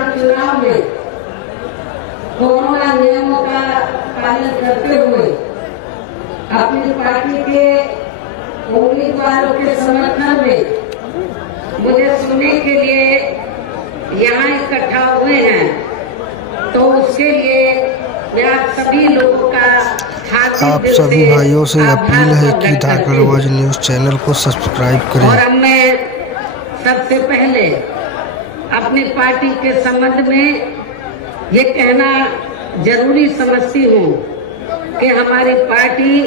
बार चुनाव में कोरोना नियमों का पालन करते हुए अपनी पार्टी के उम्मीदवारों के समर्थन में मुझे सुनने के लिए यहाँ इकट्ठा हुए हैं, तो उसके लिए मैं आप सभी लोगों का आप सभी भाइयों से अपील है कि धाकड़बाज न्यूज़ चैनल को सब्सक्राइब करें। और अब मैं सबसे पहले अपनी पार्टी के संबंध में ये कहना जरूरी समझती हूँ कि हमारी पार्टी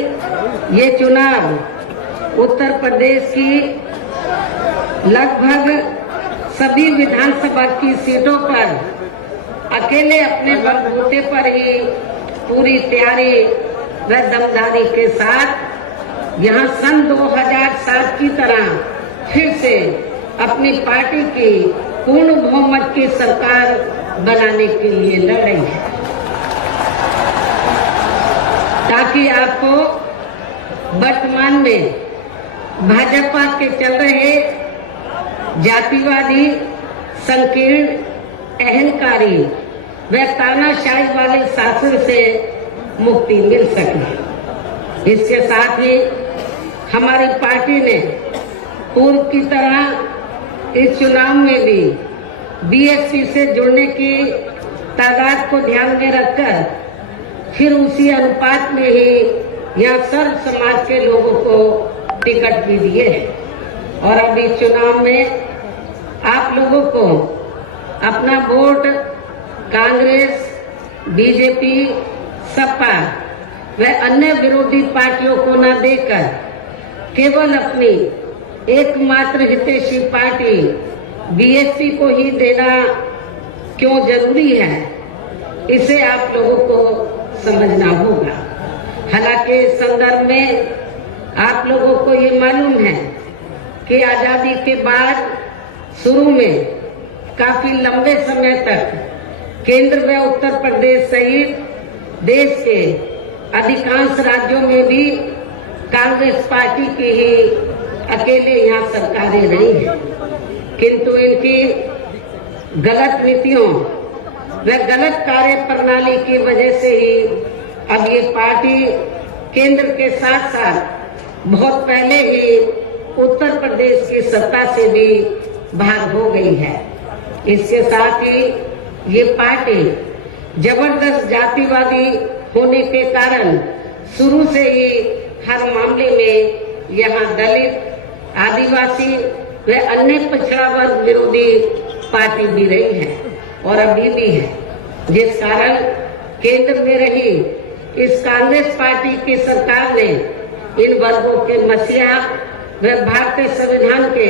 ये चुनाव उत्तर प्रदेश की लगभग सभी विधानसभा की सीटों पर अकेले अपने बलबूते पर ही पूरी तैयारी व दमदारी के साथ यहाँ सन 2007 की तरह फिर से अपनी पार्टी की पूर्ण बहुमत की सरकार बनाने के लिए लड़ रही है, ताकि आपको वर्तमान में भाजपा के चल रहे जातिवादी, संकीर्ण, अहंकारी व तानाशाही वाले शासन से मुक्ति मिल सके। इसके साथ ही हमारी पार्टी ने पूर्व की तरह इस चुनाव में भी बीएसपी से जुड़ने की तादाद को ध्यान में रखकर फिर उसी अनुपात में ही यहाँ सर्व समाज के लोगों को टिकट भी दिए हैं। और अब इस चुनाव में आप लोगों को अपना वोट कांग्रेस, बीजेपी, सपा व अन्य विरोधी पार्टियों को न देकर केवल अपनी एकमात्र हितैषी पार्टी बीएसपी को ही देना क्यों जरूरी है, इसे आप लोगों को समझना होगा। हालांकि इस संदर्भ में आप लोगों को ये मालूम है कि आजादी के बाद शुरू में काफी लंबे समय तक केंद्र व उत्तर प्रदेश सहित देश के अधिकांश राज्यों में भी कांग्रेस पार्टी की ही अकेले यहाँ सरकारें रही हैं, किंतु इनकी गलत नीतियों व गलत कार्य प्रणाली की वजह से ही अब ये पार्टी केंद्र के साथ साथ बहुत पहले ही उत्तर प्रदेश की सत्ता से भी बाहर हो गई है। इसके साथ ही ये पार्टी जबरदस्त जातिवादी होने के कारण शुरू से ही हर मामले में यहाँ दलित, आदिवासी व अन्य पिछड़ा वर्ग विरोधी पार्टी भी रही है और अभी भी है, जिस कारण केंद्र में रही इस कांग्रेस पार्टी की सरकार ने इन वर्गों के मसीहा व भारतीय संविधान के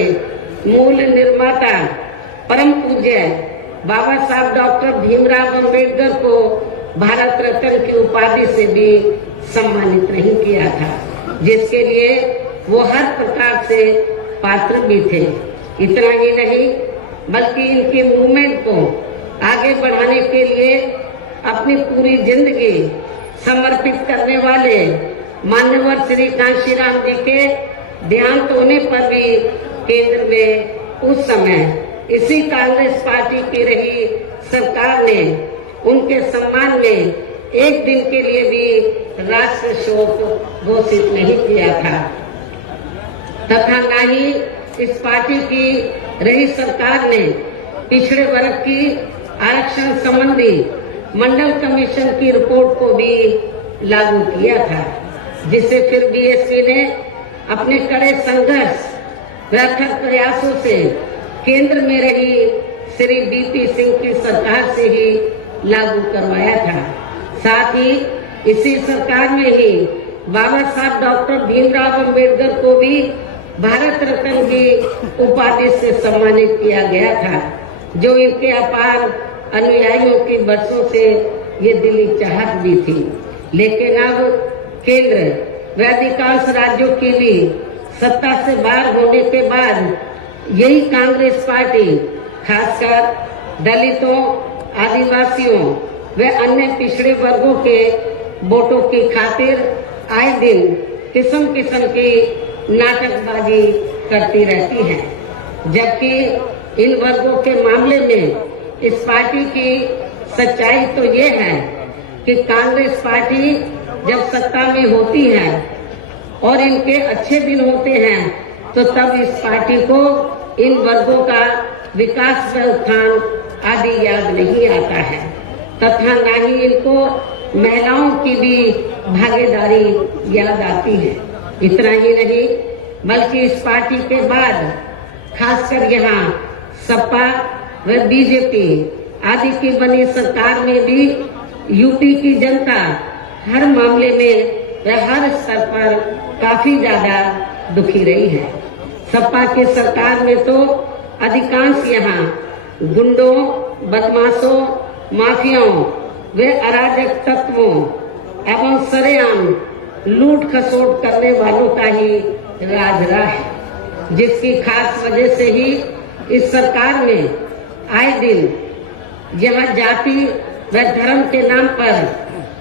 मूल निर्माता परम पूज्य बाबा साहब डॉक्टर भीमराव अम्बेडकर को भारत रत्न की उपाधि से भी सम्मानित नहीं किया था, जिसके लिए वो हर प्रकार से पात्र भी थे। इतना ही नहीं बल्कि इनकी मूवमेंट को आगे बढ़ाने के लिए अपनी पूरी जिंदगी समर्पित करने वाले मान्यवर श्री कांशीराम जी के देहांत होने पर भी केंद्र में उस समय इसी कांग्रेस पार्टी की रही सरकार ने उनके सम्मान में एक दिन के लिए भी राष्ट्र शोक घोषित नहीं किया था, तथा न ही इस पार्टी की रही सरकार ने पिछड़े वर्ग की आरक्षण संबंधी मंडल कमीशन की रिपोर्ट को भी लागू किया था, जिसे फिर बीएसपी ने अपने कड़े संघर्ष व अथक प्रयासों से केंद्र में रही श्री बीपी सिंह की सरकार से ही लागू करवाया था। साथ ही इसी सरकार में ही बाबा साहब डॉक्टर भीमराव अम्बेडकर को भी भारत रत्न की उपाधि से सम्मानित किया गया था, जो इनके अपार अनुयायियों की बरसों से ये दिली चाहत भी थी। लेकिन अब केंद्र व अधिकांश राज्यों की भी सत्ता से बाहर होने के बाद यही कांग्रेस पार्टी खासकर दलितों, आदिवासियों व अन्य पिछड़े वर्गों के वोटों की खातिर आए दिन किस्म किस्म की नाटकबाजी करती रहती है, जबकि इन वर्गों के मामले में इस पार्टी की सच्चाई तो ये है कि कांग्रेस पार्टी जब सत्ता में होती है और इनके अच्छे दिन होते हैं तो तब इस पार्टी को इन वर्गों का विकास व उत्थान आदि याद नहीं आता है तथा न ही इनको महिलाओं की भी भागीदारी याद आती है। इतना ही नहीं बल्कि इस पार्टी के बाद खासकर यहाँ सपा व बीजेपी आदि की बनी सरकार में भी यूपी की जनता हर मामले में व हर स्तर पर काफी ज्यादा दुखी रही है। सपा की सरकार में तो अधिकांश यहाँ गुंडों, बदमाशों, माफियाओं व अराजक तत्वों एवं सरेआम लूट खसोट करने वालों का ही राज रहा है, जिसकी खास वजह से ही इस सरकार में आए दिन यहाँ जाति व धर्म के नाम पर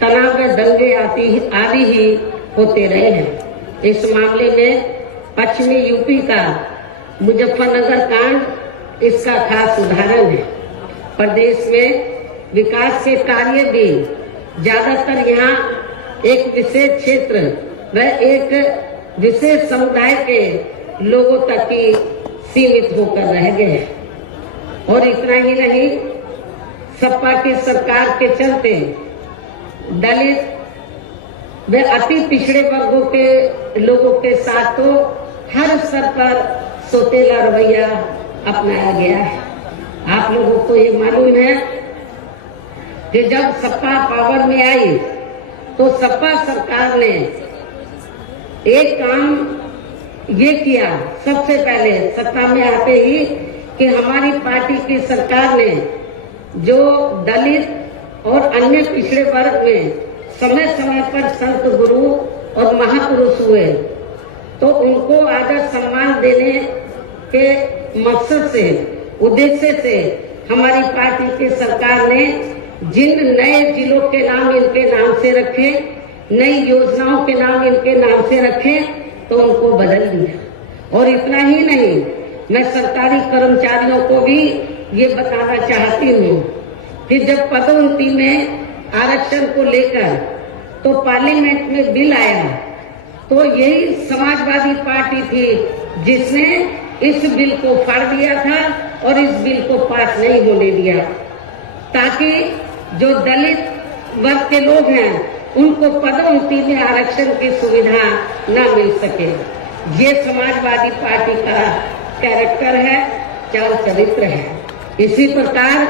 तनाव व दंगे आदि ही होते रहे हैं। इस मामले में पश्चिमी यूपी का मुजफ्फरनगर कांड इसका खास उदाहरण है। प्रदेश में विकास के कार्य भी ज्यादातर यहाँ एक विशेष क्षेत्र व एक विशेष समुदाय के लोगों तक ही सीमित होकर रह गए हैं। और इतना ही नहीं, सपा की सरकार के चलते दलित व अति पिछड़े वर्गों के लोगों के साथ तो हर स्तर पर सौतेला रवैया अपनाया गया है। आप लोगों को ये मालूम है कि जब सपा पावर में आई तो सपा सरकार ने एक काम ये किया सबसे पहले सत्ता में आते ही कि हमारी पार्टी की सरकार ने जो दलित और अन्य पिछड़े वर्ग में समय समय पर संत गुरु और महापुरुष हुए तो उनको आदर सम्मान देने के मकसद से उद्देश्य से हमारी पार्टी की सरकार ने जिन नए जिलों के नाम इनके नाम से रखे, नई योजनाओं के नाम इनके नाम से रखे तो उनको बदल दिया। और इतना ही नहीं, मैं सरकारी कर्मचारियों को भी ये बताना चाहती हूँ कि जब पदोन्नति में आरक्षण को लेकर तो पार्लियामेंट में बिल आया तो यही समाजवादी पार्टी थी जिसने इस बिल को फाड़ दिया था और इस बिल को पास नहीं होने दिया ताकि जो दलित वर्ग के लोग हैं उनको पदोन्नति में आरक्षण की सुविधा न मिल सके। ये समाजवादी पार्टी का कैरेक्टर है, चाल चरित्र है। इसी प्रकार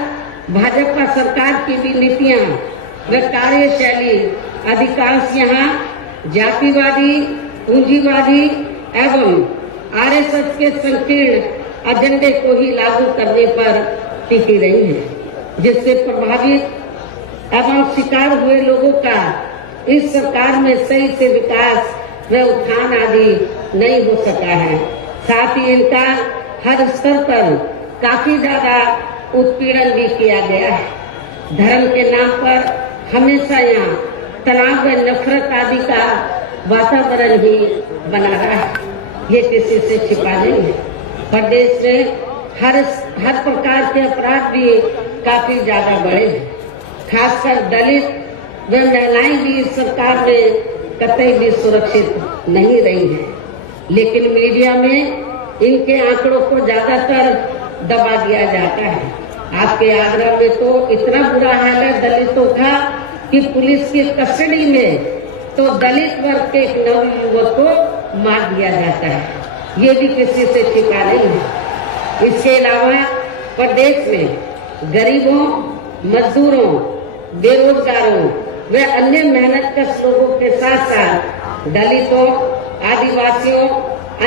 भाजपा सरकार की भी नीतियां व कार्यशैली अधिकांश यहाँ जातिवादी, पूंजीवादी एवं आरएसएस के संकीर्ण एजेंडे को ही लागू करने पर टिकी रही है, जिससे प्रभावित एवं शिकार हुए लोगों का इस सरकार में सही से विकास व उत्थान आदि नहीं हो सका है। साथ ही इनका हर स्तर पर काफी ज्यादा उत्पीड़न भी किया गया है। धर्म के नाम पर हमेशा यहाँ तनाव व नफरत आदि का वातावरण ही बना रहा है, ये किसी से छिपा नहीं है। प्रदेश में हर प्रकार के अपराध भी काफी ज्यादा बढ़े हैं। खासकर दलित व महिलाएं भी इस सरकार में कतई भी सुरक्षित नहीं रही हैं। लेकिन मीडिया में इनके आंकड़ों को ज्यादातर दबा दिया जाता है। आपके आगरा में तो इतना बुरा हाल है दलितों का कि पुलिस की कस्टडी में तो दलित वर्ग के एक नवयुवक को मार दिया जाता है। ये भी किसी से छिपा नहीं है। इसके अलावा प्रदेश में गरीबों, मजदूरों, बेरोजगारों व अन्य मेहनतकश लोगों के साथ साथ दलितों, आदिवासियों,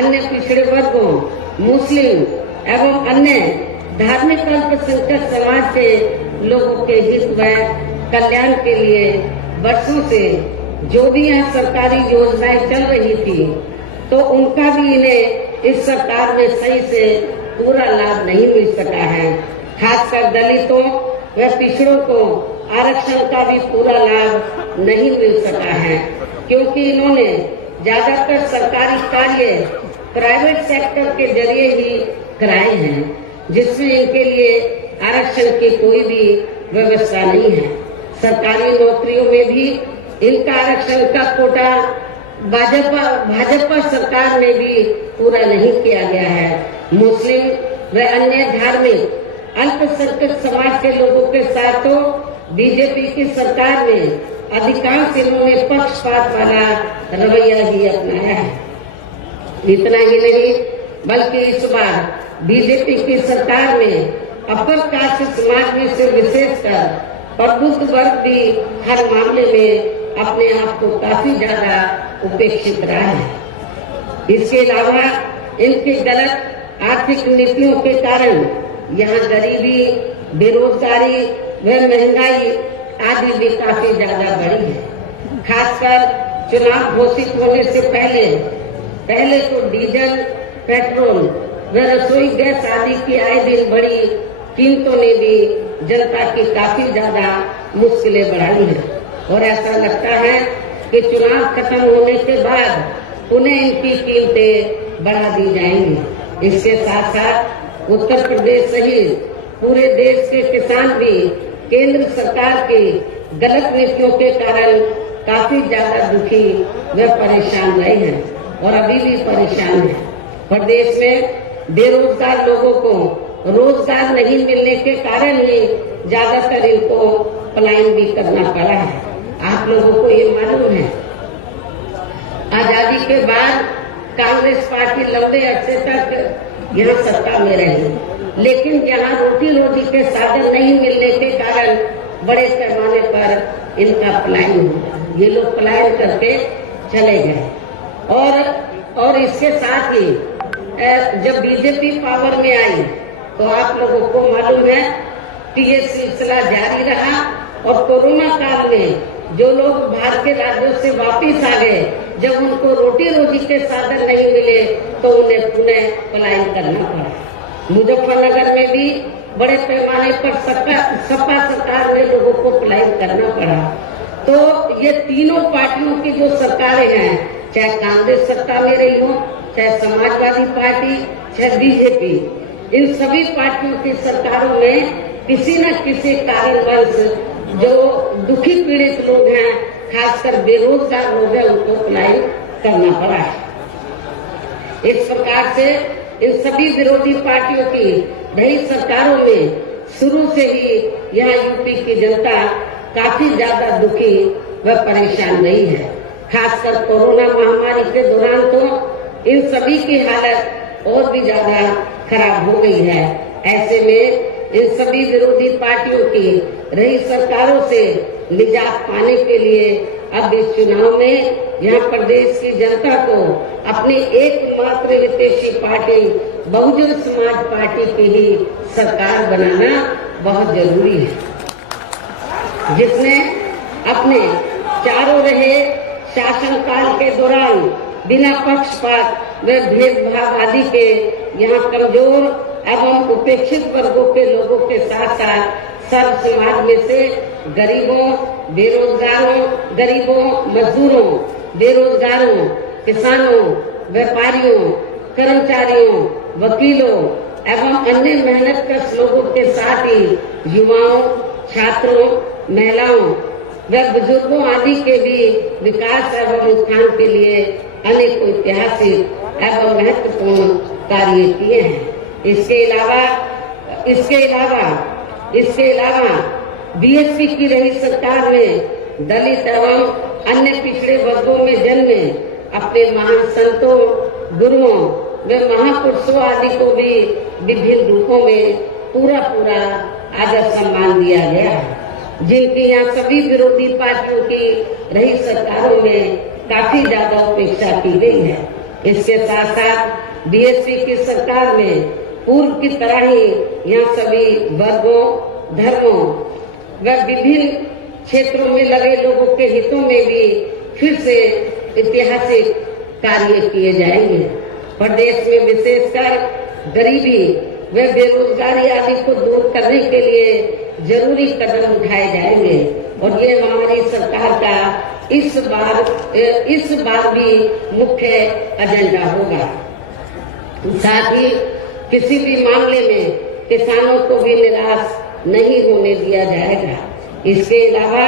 अन्य पिछड़े वर्गों, मुस्लिम एवं अन्य धार्मिक अल्पसंख्यक समाज के लोगों के हित व कल्याण के लिए वर्षों से जो भी यहाँ सरकारी योजनाएं चल रही थी तो उनका भी इन्हें इस सरकार में सही से पूरा लाभ नहीं मिल सका है। खासकर दलितों व पिछड़ों को आरक्षण का भी पूरा लाभ नहीं मिल सका है, क्योंकि इन्होंने ज्यादातर सरकारी कार्य प्राइवेट सेक्टर के जरिए ही कराए हैं, जिसमें इनके लिए आरक्षण की कोई भी व्यवस्था नहीं है। सरकारी नौकरियों में भी इनका आरक्षण का कोटा भाजपा सरकार में भी पूरा नहीं किया गया है। मुस्लिम व अन्य धार्मिक अल्पसंख्यक समाज के लोगों के साथ तो बीजेपी की सरकार में अधिकांश इन्होंने पक्षपात वाला रवैया ही अपनाया है। इतना ही नहीं बल्कि इस बार बीजेपी की सरकार में अपर कास्ट समाज में से विशेषकर प्रबुद्ध वर्ग भी हर मामले में अपने आप को काफी ज्यादा उपेक्षित रहा है। इसके अलावा इनकी गलत आर्थिक नीतियों के कारण यहाँ गरीबी, बेरोजगारी व महंगाई आदि भी काफी ज्यादा बढ़ी है। खासकर चुनाव घोषित होने से पहले तो डीजल, पेट्रोल व रसोई गैस आदि की आए दिन बढ़ी कीमतों ने भी जनता की काफी ज्यादा मुश्किलें बढ़ाई हैं और ऐसा लगता है कि चुनाव खत्म होने के बाद उन्हें इनकी कीमतें बढ़ा दी जाएंगी। इसके साथ साथ उत्तर प्रदेश सहित पूरे देश के किसान भी केंद्र सरकार की गलत नीतियों के कारण काफी ज्यादा दुखी व परेशान रहे हैं और अभी भी परेशान हैं। प्रदेश में बेरोजगार लोगों को रोजगार नहीं मिलने के कारण ही ज्यादातर इनको पलायन भी करना पड़ा है। आप लोगों को ये मालूम है, आजादी के बाद कांग्रेस पार्टी लंबे अरसे तक यहाँ सत्ता में रही, लेकिन यहाँ रोटी रोटी के साधन नहीं मिलने के कारण बड़े पैमाने पर इनका पलायन हुआ। ये लोग पलायन करके चले गए और इसके साथ ही जब बीजेपी पावर में आई तो आप लोगों को मालूम है कि ये सिलसिला जारी रहा और कोरोना काल में जो लोग बाहर के राज्यों से वापिस आ गए, जब उनको रोटी रोजी के साधन नहीं मिले तो उन्हें पुनः पलायन करना पड़ा। मुजफ्फरनगर में भी बड़े पैमाने पर सपा सरकार में लोगों को पलायन करना पड़ा। तो ये तीनों पार्टियों की जो सरकारें हैं, चाहे कांग्रेस सत्ता में रही हो, चाहे समाजवादी पार्टी, चाहे बीजेपी, इन सभी पार्टियों की सरकारों में किसी न किसी कारणवश जो दुखी पीड़ित लोग हैं, खासकर बेरोजगार लोग हैं, उनको पलायन करना पड़ा है। इस प्रकार से इन सभी विरोधी पार्टियों की रही सरकारों में शुरू से ही यहाँ यूपी की जनता काफी ज्यादा दुखी व परेशान रही है। खासकर कोरोना महामारी के दौरान तो इन सभी की हालत और भी ज्यादा खराब हो गई है। ऐसे में इन सभी विरोधी पार्टियों की रही सरकारों से निजात पाने के लिए अब इस चुनाव में यहाँ प्रदेश की जनता को अपनी एकमात्र विदेशी पार्टी बहुजन समाज पार्टी की ही सरकार बनाना बहुत जरूरी है, जिसने अपने चारों रहे शासनकाल के दौरान बिना पक्षपात व भेदभाव आदि के यहाँ कमजोर एवं उपेक्षित वर्गों के लोगों के साथ साथ सर्व समाज में से गरीबों, मजदूरों, बेरोजगारों, किसानों, व्यापारियों, कर्मचारियों, वकीलों एवं अन्य मेहनतकश लोगों के साथ ही युवाओं, छात्रों, महिलाओं व बुजुर्गों आदि के भी विकास एवं उत्थान के लिए अनेक ऐतिहासिक एवं महत्वपूर्ण कार्य किए हैं। इसके अलावा बीएसपी की रही सरकार में दलित एवं अन्य पिछड़े वर्गों में जन्मे अपने महान संतों, गुरुओं व महापुरुषों आदि को भी विभिन्न रूपों में पूरा आदर सम्मान दिया गया है, जिनकी यहाँ सभी विरोधी पार्टियों की रही सरकारों में काफी ज्यादा उपेक्षा की गई है। इसके साथ साथ बीएसपी की सरकार में पूर्व की तरह ही यहाँ सभी वर्गों, धर्मों व विभिन्न क्षेत्रों में लगे लोगों के हितों में भी फिर से ऐतिहासिक कार्य किए जाएंगे। प्रदेश में विशेषकर गरीबी व बेरोजगारी आदि को दूर करने के लिए जरूरी कदम उठाए जाएंगे और ये हमारी सरकार का इस बार भी मुख्य एजेंडा होगा। साथ ही किसी भी मामले में किसानों को भी निराश नहीं होने दिया जाएगा। इसके अलावा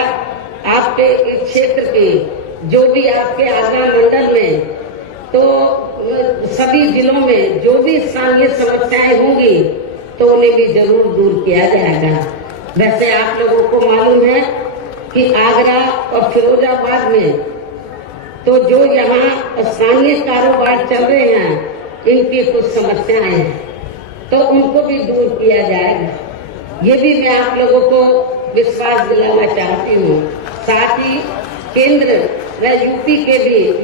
आपके इस क्षेत्र के जो भी आपके आगरा मंडल में तो सभी जिलों में जो भी स्थानीय समस्याएं होंगी तो उन्हें भी जरूर दूर किया जाएगा। वैसे आप लोगों को मालूम है कि आगरा और फिरोजाबाद में तो जो यहाँ स्थानीय कारोबार चल रहे हैं इनकी कुछ समस्याएं हैं तो उनको भी दूर किया जाएगा। ये भी मैं आप लोगों को विश्वास दिलाना चाहती हूँ। साथ ही केंद्र व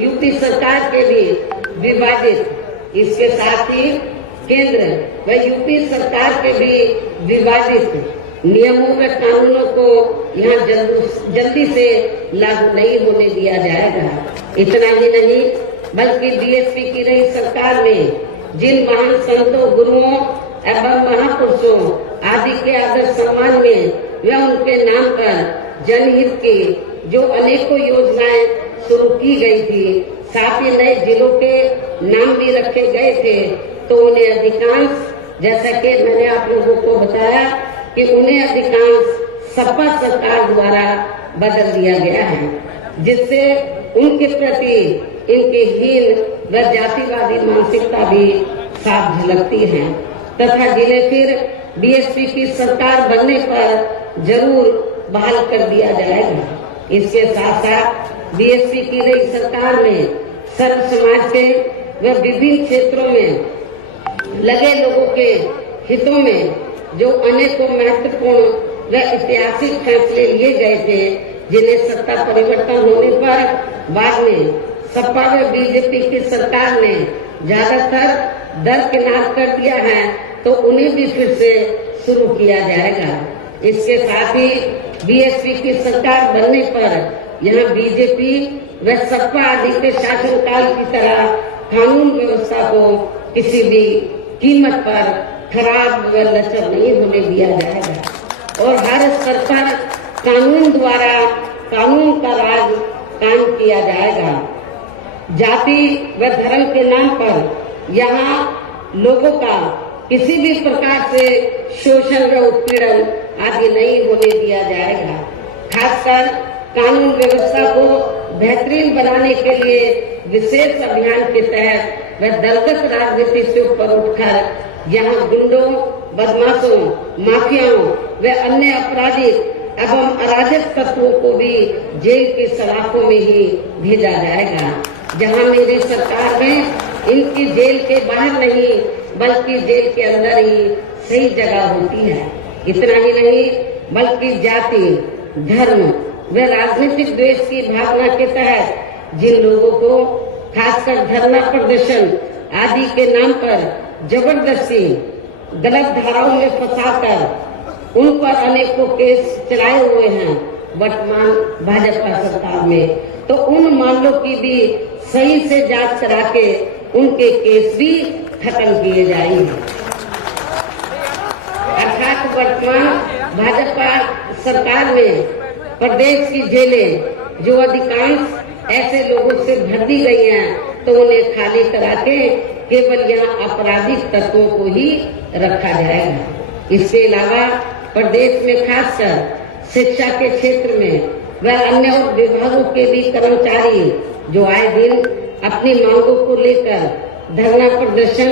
यूपी सरकार के भी विवादित, इसके साथ ही केंद्र व यूपी सरकार के भी विवादित नियमों व कानूनों को यहाँ जल्दी से लागू नहीं होने दिया जाएगा। इतना ही नहीं बल्कि बीएसपी की नई सरकार में जिन महान संतों, गुरुओं एवं महापुरुषों आदि के आदर सम्मान में व उनके नाम पर जनहित की जो अनेकों योजनाएं शुरू की गई थी, साथ ही नए जिलों के नाम भी रखे गए थे, तो उन्हें अधिकांश, जैसा कि मैंने आप लोगों को बताया कि उन्हें अधिकांश सपा सरकार द्वारा बदल दिया गया है, जिससे उनके प्रति इनकी हीन व जातिवादी मानसिकता भी साफ झलकती है तथा जिन्हें फिर बीएसपी की सरकार बनने पर जरूर बहाल कर दिया जाएगा। इसके साथ साथ बीएसपी की नई सरकार में सर्व समाज के व विभिन्न क्षेत्रों में लगे लोगों के हितों में जो अनेकों महत्वपूर्ण व ऐतिहासिक फैसले लिए गए थे, जिन्हें सत्ता परिवर्तन होने पर बाद में सपा व बीजेपी की सरकार ने ज्यादातर दरकिनार कर दिया है, तो उन्हें भी फिर से शुरू किया जाएगा। इसके साथ ही बीएसपी की सरकार बनने पर यहाँ बीजेपी व सपा आदि के शासनकाल की तरह कानून व्यवस्था को किसी भी कीमत पर खराब व लचर नहीं होने दिया जाएगा और हर स्तर पर कानून द्वारा कानून का राज कायम किया जाएगा। जाति व धर्म के नाम पर यहाँ लोगों का किसी भी प्रकार से शोषण व उत्पीड़न आदि नहीं होने दिया जाएगा। खासकर कानून व्यवस्था को बेहतरीन बनाने के लिए विशेष अभियान के तहत व दलगत राजनीति से ऊपर उठकर यहाँ गुंडों, बदमाशों, माफियाओं व अन्य आपराधिक एवं अराजक तत्वों को भी जेल की सलाखों में ही भेजा जाएगा। जहां मेरी सरकार में इनकी जेल के बाहर नहीं बल्कि जेल के अंदर ही सही जगह होती है। इतना ही नहीं बल्कि जाति, धर्म व राजनीतिक द्वेष की भावना के तहत जिन लोगों को खासकर धरना प्रदर्शन आदि के नाम पर जबरदस्ती गलत धाराओं में फंसाकर उन पर अनेकों केस चलाए हुए हैं वर्तमान भाजपा सरकार में, तो उन मामलों की भी सही से जांच करा के उनके केस भी खत्म किए जाएंगे। अर्थात वर्तमान भाजपा सरकार में प्रदेश की जेलें जो अधिकांश ऐसे लोगों से भर दी गई हैं, तो उन्हें खाली करा के केवल यहाँ आपराधिक तत्वों को ही रखा जाएगा। इसके अलावा प्रदेश में खासकर शिक्षा के क्षेत्र में व अन्य विभागों के भी कर्मचारी जो आए दिन अपनी मांगों को लेकर धरना प्रदर्शन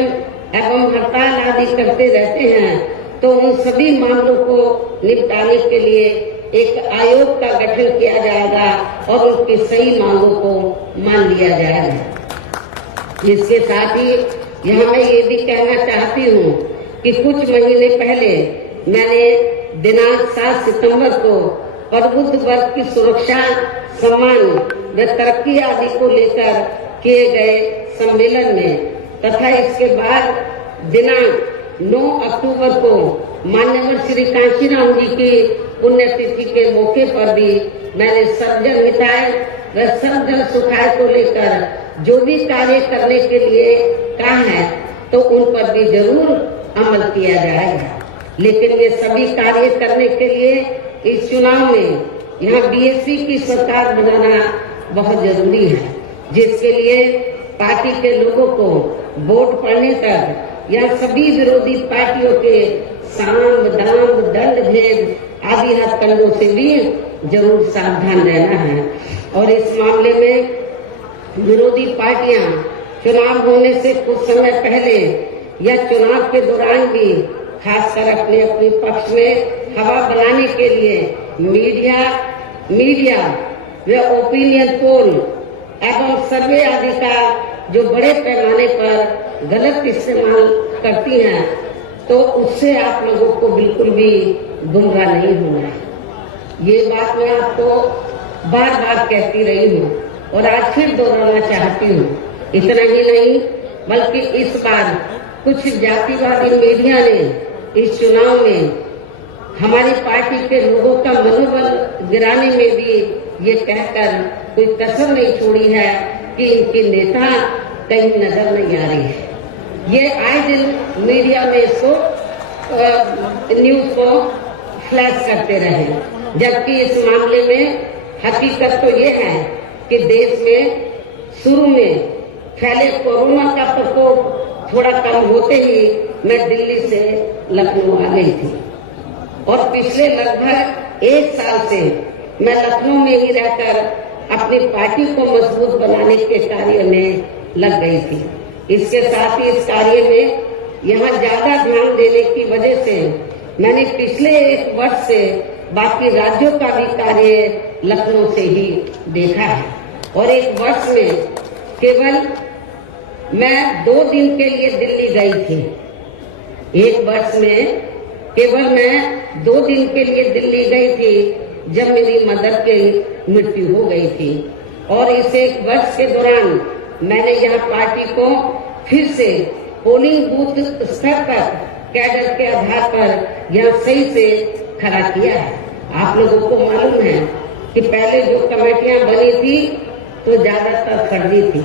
एवं हड़ताल आदि करते रहते हैं, तो उन सभी मामलों को निपटाने के लिए एक आयोग का गठन किया जाएगा और उनकी सही मांगों को मान लिया जाएगा। इसके साथ ही यहाँ मैं ये भी कहना चाहती हूँ कि कुछ महीने पहले मैंने दिनांक 7 सितंबर को प्रबुद्ध वर्ग की सुरक्षा, सम्मान व तरक्की आदि को लेकर किए गए सम्मेलन में तथा इसके बाद दिनांक 9 अक्टूबर को मान्यवर श्री कांशीराम जी की पुण्यतिथि के मौके पर भी मैंने सर्वजन हिताय व सर्वजन सुखाय को लेकर जो भी कार्य करने के लिए कहा है, तो उन पर भी जरूर अमल किया जाएगा। लेकिन ये सभी कार्य करने के लिए इस चुनाव में यहाँ बीएसपी की सरकार बनाना बहुत जरूरी है, जिसके लिए पार्टी के लोगों को वोट पड़ने तक या सभी विरोधी पार्टियों के साम दाम दंड भेद आदि हथकंडों से भी जरूर सावधान रहना है। और इस मामले में विरोधी पार्टियां चुनाव होने से कुछ समय पहले या चुनाव के दौरान भी खासकर अपने अपने पक्ष में हवा बनाने के लिए मीडिया व ओपिनियन पोल एवं सर्वे आदि का जो बड़े पैमाने पर गलत इस्तेमाल करती हैं, तो उससे आप लोगों को बिल्कुल भी गुमराह नहीं होना है। ये बात मैं आपको बार बार कहती रही हूँ और आज फिर दोहराना चाहती हूँ। इतना ही नहीं बल्कि इस बार कुछ जातिवादी मीडिया ने इस चुनाव में हमारी पार्टी के लोगों का मनोबल गिराने में भी ये कहकर कोई कसर नहीं छोड़ी है कि इनके नेता कहीं नजर नहीं आ रही है। ये आए दिन मीडिया में इसको न्यूज को फ्लैश करते रहे, जबकि इस मामले में हकीकत तो ये है कि देश में शुरू में फैले कोरोना का प्रकोप थोड़ा कम होते ही मैं दिल्ली से लखनऊ आ गई थी और पिछले लगभग 1 साल से मैं लखनऊ में ही रहकर अपनी पार्टी को मजबूत बनाने के कार्य में लग गई थी। इसके साथ ही इस कार्य में यहाँ ज्यादा ध्यान देने की वजह से मैंने पिछले 1 वर्ष से बाकी राज्यों का भी कार्य लखनऊ से ही देखा है और 1 वर्ष में केवल मैं 2 दिन के लिए दिल्ली गई थी। 1 वर्ष में केवल मैं 2 दिन के लिए दिल्ली गई थी जब मेरी मदर की मृत्यु हो गई थी और इस 1 वर्ष के दौरान मैंने यहाँ पार्टी को फिर से पोलिंग बूथ स्तर पर कैडर के आधार पर यहाँ सही से खड़ा किया है। आप लोगों को मालूम है कि पहले जो कमेटियां बनी थी तो ज्यादातर फर्जी थी।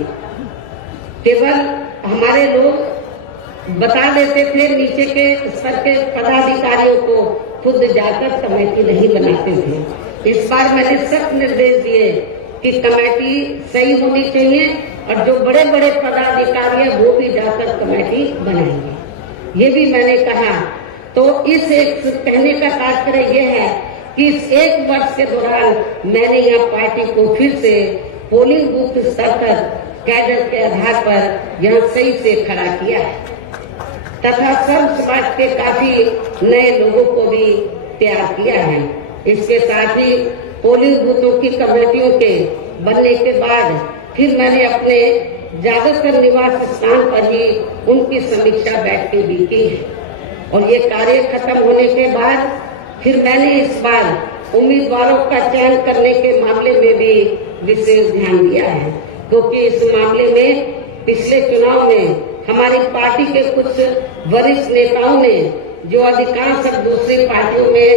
केवल हमारे लोग बता देते थे, नीचे के स्तर के पदाधिकारियों को खुद जाकर कमेटी नहीं बनाते थे। इस बार मैंने सख्त निर्देश दिए कि कमेटी सही होनी चाहिए और जो बड़े बड़े पदाधिकारी हैं वो भी जाकर कमेटी बनाएंगे, ये भी मैंने कहा। तो इस एक कहने का तात्पर्य यह है कि इस 1 वर्ष के दौरान मैंने यहाँ पार्टी को फिर से पोलिंग बूथ स्तर पर कैडर के आधार पर यहाँ सही से खड़ा किया है तथा सर्व समाज के काफी नए लोगों को भी तैयार किया है। इसके साथ ही पोलिंग बूथों की कमेटियों के बनने के बाद फिर मैंने अपने ज्यादातर निवास स्थान पर ही उनकी समीक्षा बैठकें भी की है और ये कार्य खत्म होने के बाद फिर मैंने इस बार उम्मीदवारों का चयन करने के मामले में भी विशेष ध्यान दिया है, क्योंकि इस मामले में पिछले चुनाव में हमारी पार्टी के कुछ वरिष्ठ नेताओं ने जो अधिकांश अब दूसरी पार्टियों में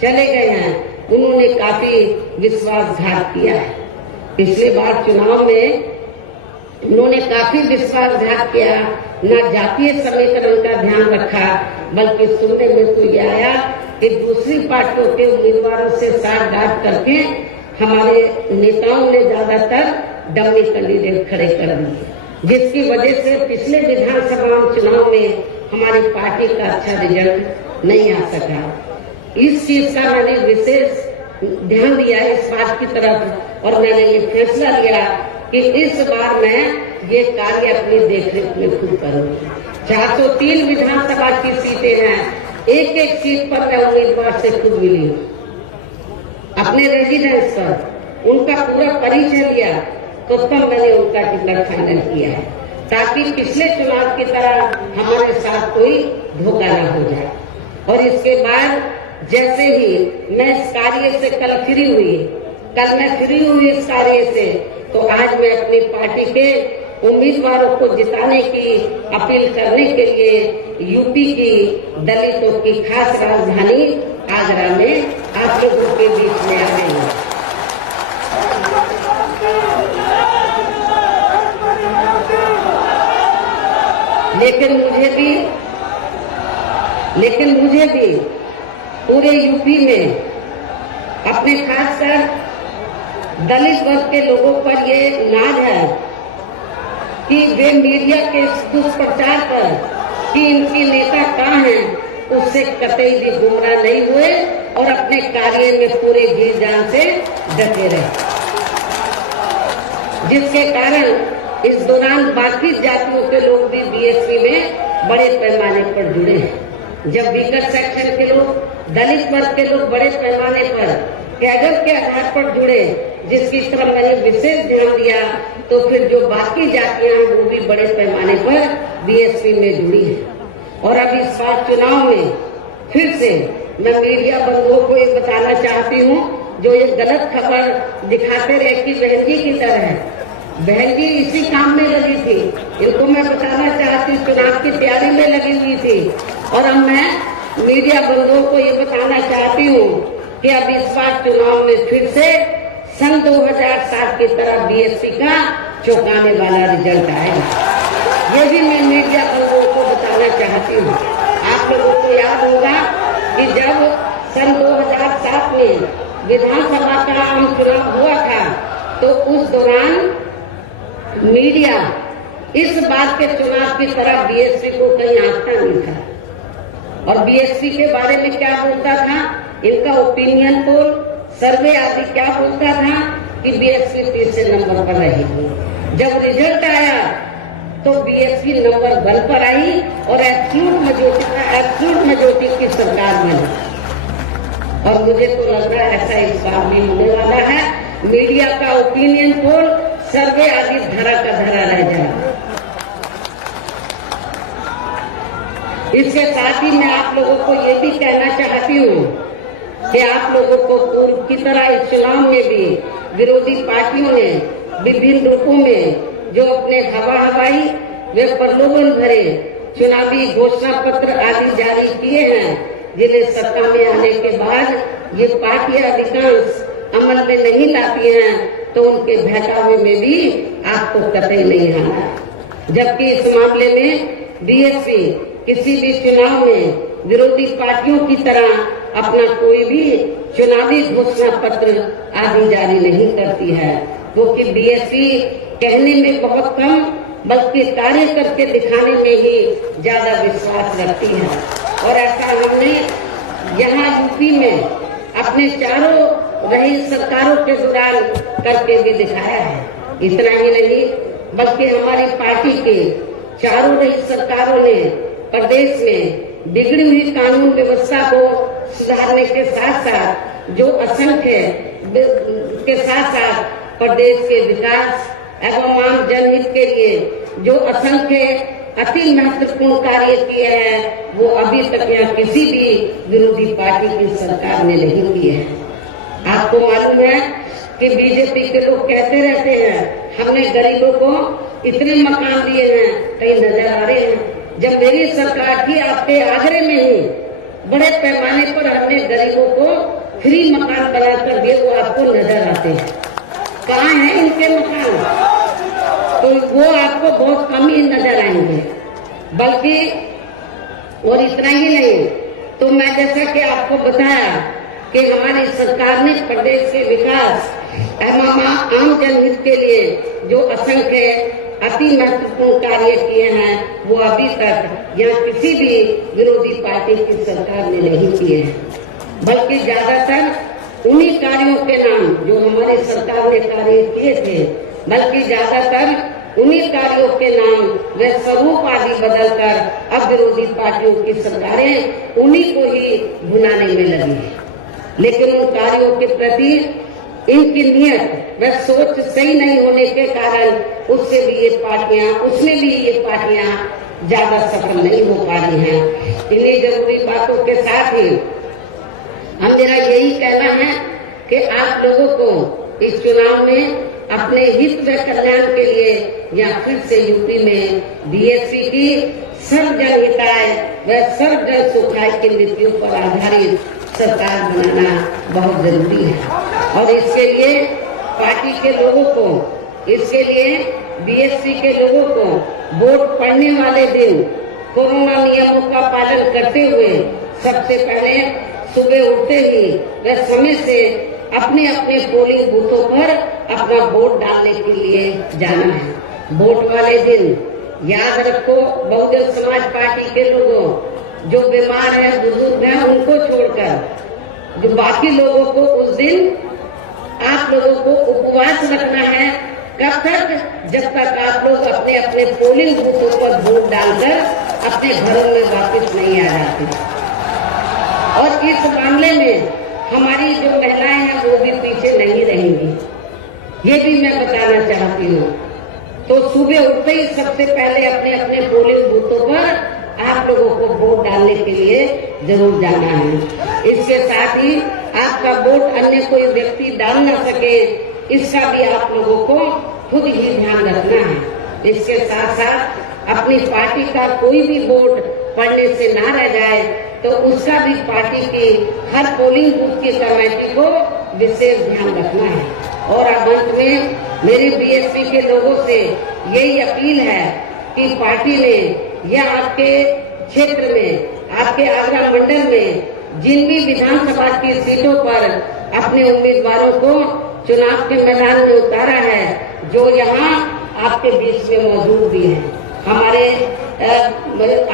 चले गए हैं, उन्होंने काफी विश्वासघात किया है। पिछले बार चुनाव में उन्होंने काफी विश्वासघात किया, न जातीय समीकरण का ध्यान रखा, बल्कि सुनने में तो ये आया कि दूसरी पार्टियों के उम्मीदवारों से साठगांठ करके हमारे नेताओं ने ज्यादातर डमी कैंडिडेट खड़े कर दिए, जिसकी वजह से पिछले विधानसभा चुनाव में हमारी पार्टी का अच्छा रिजल्ट नहीं आ सका। इस चीज का मैंने विशेष ध्यान दिया इस बात की तरफ और मैंने ये फैसला लिया कि इस बार मैं ये कार्य अपनी देखरेख में खुद करूंगी। 403 विधानसभा की सीटें हैं, एक एक सीट पर मैं उम्मीदवार से खुद मिली हूँ, अपने रेजिडेंस पर उनका पूरा परिचय लिया तो तब मैंने उनका टिकट फाइनल किया है, ताकि पिछले चुनाव की तरह हमारे साथ कोई धोखा न हो जाए। और इसके बाद जैसे ही मैं इस कार्य से कल मैं फ्री हुई इस कार्य से, तो आज मैं अपनी पार्टी के उम्मीदवारों को जिताने की अपील करने के लिए यूपी की दलितों की खास राजधानी आगरा में आप लोगों के बीच में आ गई हूँ। लेकिन मुझे भी पूरे यूपी में अपने खासकर दलित वर्ग के लोगों पर ये नाज है कि वे मीडिया के दुष्प्रचार पर कि इनके नेता कहाँ हैं, उस से कतई भी गुमराह नहीं हुए और अपने कार्य में पूरे जी जान से डटे रहे, जिसके कारण इस दौरान बाकी जातियों के लोग भी बीएसपी में बड़े पैमाने पर जुड़े हैं। जब वीकर सेक्शन के लोग, दलित वर्ग के लोग बड़े पैमाने पर कैडर के आधार पर जुड़े, जिसकी तरफ मैंने विशेष ध्यान दिया, तो फिर जो बाकी जातियां हैं वो भी बड़े पैमाने पर बीएसपी में जुड़ी है। और अब इस बार चुनाव में फिर से मैं मीडिया बंधुओं को ये बताना चाहती हूँ, जो ये गलत खबर दिखाते रहे कि बहन जी की तरह है, बहन जी इसी काम में लगी थी। इनको मैं बताना चाहती हूँ चुनाव की तैयारी में लगी हुई थी। और अब मैं मीडिया बंधुओं को ये बताना चाहती हूँ कि अब इस बार चुनाव में फिर से सन 2007 की तरह बीएसपी का चौंकाने वाला रिजल्ट आएगा। ये भी मैं मीडिया बंधुओं को बताना चाहती हूँ। आप लोगों को याद होगा कि जब सन 2007 में विधानसभा का आम चुनाव हुआ था, तो उस दौरान मीडिया इस बात के चुनाव की तरह बीएसपी को कहीं आंकता नहीं था। और बीएसपी के बारे में क्या बोलता था, इनका ओपिनियन पोल, सर्वे आदि क्या बोलता था कि बीएसपी तीसरे नंबर पर रहेगी। जब रिजल्ट आया तो बीएसपी नंबर 1 पर आई और एब्सोल्यूट मेजॉरिटी की सरकार बनी। और मुझे तो लग रहा है ऐसा इस बार भी होने वाला है। मीडिया का ओपिनियन पोल, सर्वे आदि धरा का धरा रह जाएगा। इसके साथ ही मैं आप लोगों को ये भी कहना चाहती हूँ कि आप लोगों को पूर्व की तरह इस चुनाव में भी विरोधी पार्टियों ने विभिन्न रूपों में जो अपने हवाई व प्रलोभन भरे चुनावी घोषणा पत्र आदि जारी किए हैं, जिन्हें सत्ता में आने के बाद ये पार्टियां अधिकांश अमल में नहीं लाती हैं, तो उनके बहकावे में भी आपको कतई नहीं आना। जबकि इस मामले में बीएसपी किसी भी चुनाव में विरोधी पार्टियों की तरह अपना कोई भी चुनावी घोषणा पत्र आदि जारी नहीं करती है, क्योंकि बीएसपी कहने में बहुत कम बल्कि कार्य करके दिखाने में ही ज्यादा विश्वास रखती है। और ऐसा हमने यहाँ यूपी में अपने चारों रही सरकारों के दौरान करके भी दिखाया है। इतना ही नहीं बल्कि हमारी पार्टी के चारों रही सरकारों ने प्रदेश में बिगड़ी हुई कानून व्यवस्था को सुधारने के साथ साथ जो असंख्य के साथ साथ प्रदेश के विकास एवं आम जनहित के लिए जो असंख्य अति महत्वपूर्ण कार्य किए हैं, वो अभी तक यहाँ किसी भी विरोधी पार्टी की सरकार ने नहीं किए हैं। आपको मालूम है कि बीजेपी के लोग कहते रहते हैं हमने गरीबों को इतने मकान दिए हैं, कहीं नजर आ रहे हैं। जब मेरी सरकार थी आपके आगरे में ही बड़े पैमाने पर हमने गरीबों को फ्री मकान बनाकर दिए, वो आपको नजर आते हैं। कहाँ हैं इनके मकान? तो वो आपको बहुत कम ही नजर आएंगे। बल्कि और इतना ही नहीं, तो मैं जैसा कि आपको बताया कि हमारी सरकार ने प्रदेश के विकास एवं आम जनहित के लिए जो असंख्य अति महत्वपूर्ण कार्य किए हैं, वो अभी तक यहाँ किसी भी विरोधी पार्टी की सरकार ने नहीं किए हैं। बल्कि ज्यादातर उन्हीं कार्यों के नाम जो हमारी सरकार ने कार्य किए थे, बल्कि ज्यादातर उन्हीं कार्यों के नाम व स्वरूप आदि बदलकर अब विरोधी पार्टियों की सरकारें उन्हीं को ही भुनाने में लगी है। लेकिन उन कार्यों के प्रति इनकी नियत व सोच सही नहीं होने के कारण उसमें भी ये पार्टियां ज्यादा सफल नहीं हो पा रही हैं। इन्हीं जरूरी बातों के साथ ही हम मेरा यही कहना है कि आप लोगों को इस चुनाव में अपने हित व कल्याण के लिए या फिर से यूपी में बीएसपी की सर्व जनहिताय व सर्व जन सुखाय की नीतियों पर आधारित सरकार बनाना बहुत जरूरी है। और इसके लिए पार्टी के लोगों को, इसके लिए बीएसपी के लोगों को वोट पड़ने वाले दिन कोरोना नियमों का पालन करते हुए सबसे पहले सुबह उठते ही व समय से अपने अपने पोलिंग बूथों पर अपना वोट डालने के लिए जाना है। वोट वाले दिन याद रखो, बहुजन समाज पार्टी के लोगों, जो बीमार है, बुजुर्ग हैं, उनको छोड़कर जो बाकी लोगों को उस दिन आप लोगों को उपवास रखना है। कब तक? जब तक आप लोग अपने अपने पोलिंग बूथों पर वोट डालकर अपने घरों में वापस नहीं आ जाते। और इस मामले में हमारी जो महिलाएं हैं वो भी पीछे नहीं रहेंगी, ये भी मैं बताना चाहती हूँ। तो सुबह उठते ही सबसे पहले अपने अपने पोलिंग बूथों पर आप लोगों को वोट डालने के लिए जरूर जाना है। इसके साथ ही आपका वोट अन्य कोई व्यक्ति डाल न सके, इसका भी आप लोगों को खुद ही ध्यान रखना है। इसके साथ साथ अपनी पार्टी का कोई भी वोट पड़ने से ना रह जाए, तो उसका भी पार्टी की हर पोलिंग बूथ की कमेटी को विशेष ध्यान रखना है। और अब अंत में मेरी बीएसपी के लोगों से यही अपील है कि पार्टी ने या आपके क्षेत्र में, आपके आगरा मंडल में जिन भी विधानसभा की सीटों पर अपने उम्मीदवारों को चुनाव के मैदान में उतारा है, जो यहाँ आपके बीच में मौजूद भी है। हमारे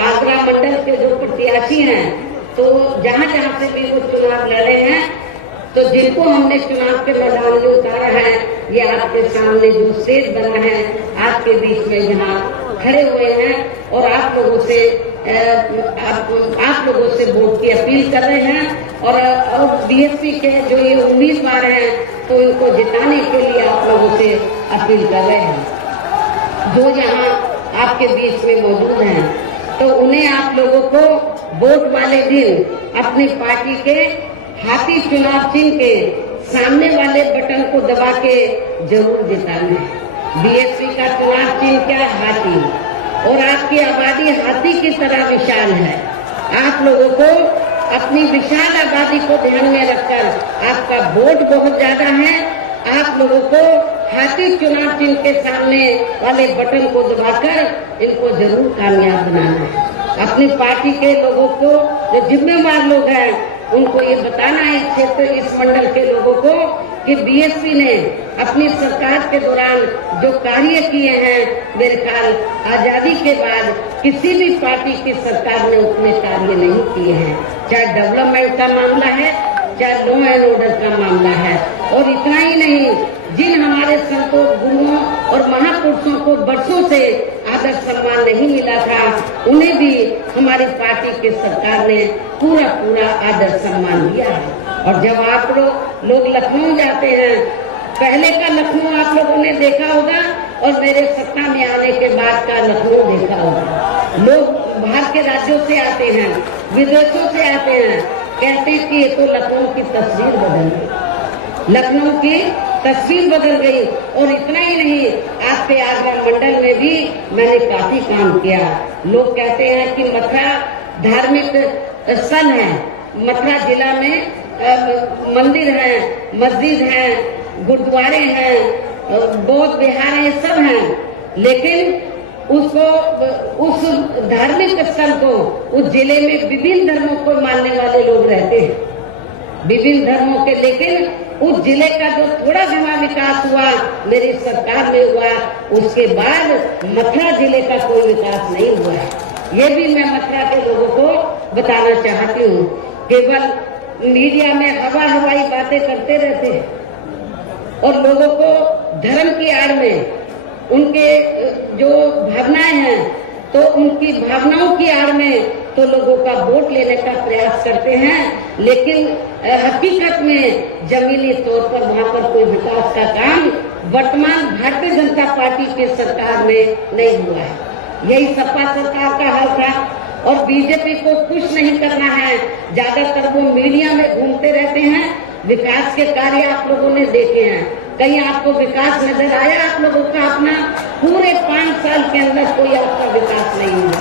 आगरा मंडल के जो प्रत्याशी हैं, तो जहाँ जहाँ से भी वो चुनाव लड़े हैं, तो जिनको हमने चुनाव के मैदान में उतारा है, ये आपके सामने जो स्टेज बना है आपके बीच में यहाँ खड़े हुए हैं और आप लोगों से वोट की अपील कर रहे हैं। और बीएसपी के जो ये उम्मीदवार हैं, तो इनको जिताने के लिए आप लोगों से अपील कर रहे हैं जो यहाँ आपके बीच में मौजूद हैं। तो उन्हें आप लोगों को वोट वाले दिन अपनी पार्टी के हाथी चुनाव चिन्ह के सामने वाले बटन को दबा के जरूर जिताना है। बीएसपी का चुनाव चिन्ह क्या है? हाथी। और आपकी आबादी हाथी की तरह विशाल है। आप लोगों को अपनी विशाल आबादी को ध्यान में रखकर, आपका वोट बहुत ज्यादा है, आप लोगों को हाथी चुनाव चिन्ह के सामने वाले बटन को दबाकर इनको जरूर कामयाब बनाना है। अपनी पार्टी के लोगों को, जो जिम्मेवार लोग हैं, उनको ये बताना है, क्षेत्र इस मंडल के लोगों को, कि बीएसपी ने अपनी सरकार के दौरान जो कार्य किए हैं, मेरे ख्याल आजादी के बाद किसी भी पार्टी की सरकार ने उतने कार्य नहीं किए हैं। चाहे डेवलपमेंट का मामला है, चाहे लॉ एंड ऑर्डर का मामला है। और इतना ही नहीं, जिन हमारे संतों, गुरुओं और महापुरुषों को वर्षों से आदर सम्मान नहीं मिला था, उन्हें भी हमारी पार्टी की सरकार ने पूरा पूरा आदर सम्मान दिया है। और जब आप लोग लखनऊ जाते हैं, पहले का लखनऊ आप लोगों ने देखा होगा और मेरे सत्ता में आने के बाद का लखनऊ देखा होगा। लोग बाहर के राज्यों से आते हैं, विदेशों से आते हैं, कहते हैं कि ये तो लखनऊ की तस्वीर बदल गई, लखनऊ की तस्वीर बदल गई। और इतना ही नहीं, आपके आगरा मंडल में भी मैंने काफी काम किया। लोग कहते हैं कि मथुरा धार्मिक स्थल है, मथुरा जिला में मंदिर है, मस्जिद है, गुरुद्वारे हैं, बौद्ध विहार है, सब हैं, लेकिन उसको, उस धार्मिक स्थल को, उस जिले में विभिन्न धर्मों को मानने वाले लोग रहते हैं, विभिन्न धर्मों के, लेकिन उस जिले का जो थोड़ा घना विकास हुआ मेरी सरकार में हुआ, उसके बाद मथुरा जिले का कोई विकास नहीं हुआ है। ये भी मैं मथुरा के लोगों को बताना चाहती हूँ। केवल मीडिया में हवाई बातें करते रहते हैं और लोगों को धर्म की आड़ में, उनके जो भावनाएं हैं, तो उनकी भावनाओं की आड़ में तो लोगों का वोट लेने का प्रयास करते हैं, लेकिन हकीकत में जमीनी तौर पर वहाँ पर कोई विकास का काम वर्तमान भारतीय जनता पार्टी की सरकार में नहीं हुआ है। यही सपा सरकार का हाल था। और बीजेपी को कुछ नहीं करना है, ज्यादातर वो मीडिया में घूमते रहते हैं। विकास के कार्य आप लोगों ने देखे हैं, कहीं आपको विकास नजर आया? आप लोगों का अपना पूरे 5 साल के अंदर कोई आपका विकास नहीं हुआ।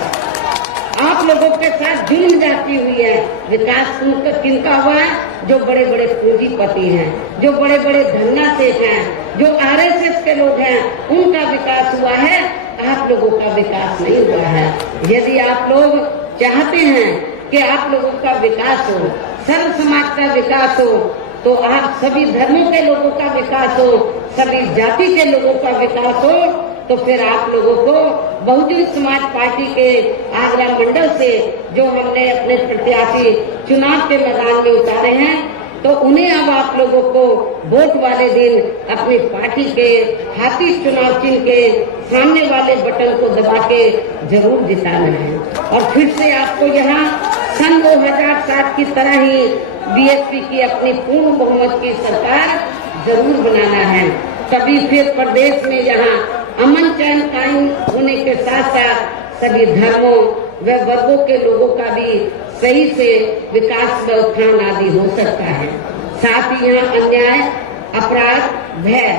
आप लोगों के साथ जुल्म जाती हुई है। विकास किनका हुआ है? जो बड़े बड़े पूंजीपति हैं, जो बड़े बड़े धन्ना सेठ हैं, जो आरएसएस के लोग हैं, उनका विकास हुआ है। आप लोगों का विकास नहीं हुआ है। यदि आप लोग चाहते हैं कि आप लोगों का विकास हो, सर्व समाज का विकास हो, तो आप सभी धर्मों के लोगों का विकास हो, सभी जाति के लोगों का विकास हो, तो फिर आप लोगों को बहुजन समाज पार्टी के आगरा मंडल से जो हमने अपने प्रत्याशी चुनाव के मैदान में उतारे हैं, तो उन्हें अब आप लोगों को वोट वाले दिन अपनी पार्टी के हाथी चुनाव चिन्ह के सामने वाले बटन को दबा के जरूर जिताना है। और फिर से आपको यहाँ सन 2007 की तरह ही बीएसपी की अपनी पूर्ण बहुमत की सरकार जरूर बनाना है। तभी फिर प्रदेश में यहाँ अमन चैन कायम होने के साथ साथ सभी धर्मों व वर्गों के लोगों का भी सही से विकास व उत्थान आदि हो सकता है। साथ ही यहाँ अन्याय, अपराध, भय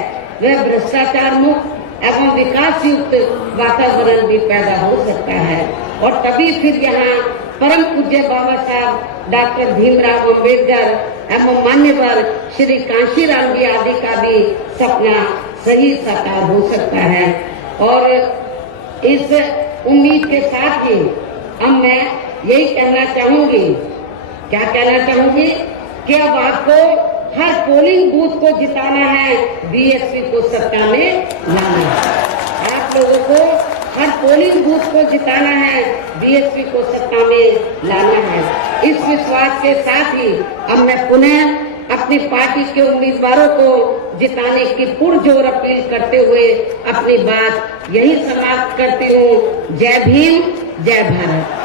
व भ्रष्टाचार मुक्त एवं विकास युक्त वातावरण भी पैदा हो सकता है। और तभी फिर यहाँ परम पूज्य बाबा साहब डॉक्टर भीमराव अम्बेडकर एवं मान्यवर श्री कांशीराम जी आदि का भी सपना सही साकार हो सकता है। और इस उम्मीद के साथ ही अब मैं यही कहना चाहूंगी, क्या कहना चाहूंगी कि अब आपको हर पोलिंग बूथ को जिताना है, बीएसपी को सत्ता में लाना है। आप लोगों को हर पोलिंग बूथ को जिताना है, बीएसपी को सत्ता में लाना है। इस विश्वास के साथ ही अब मैं पुनः अपनी पार्टी के उम्मीदवारों को जिताने की पुरजोर अपील करते हुए अपनी बात यही समाप्त करती हूँ। जय भीम, जय भारत।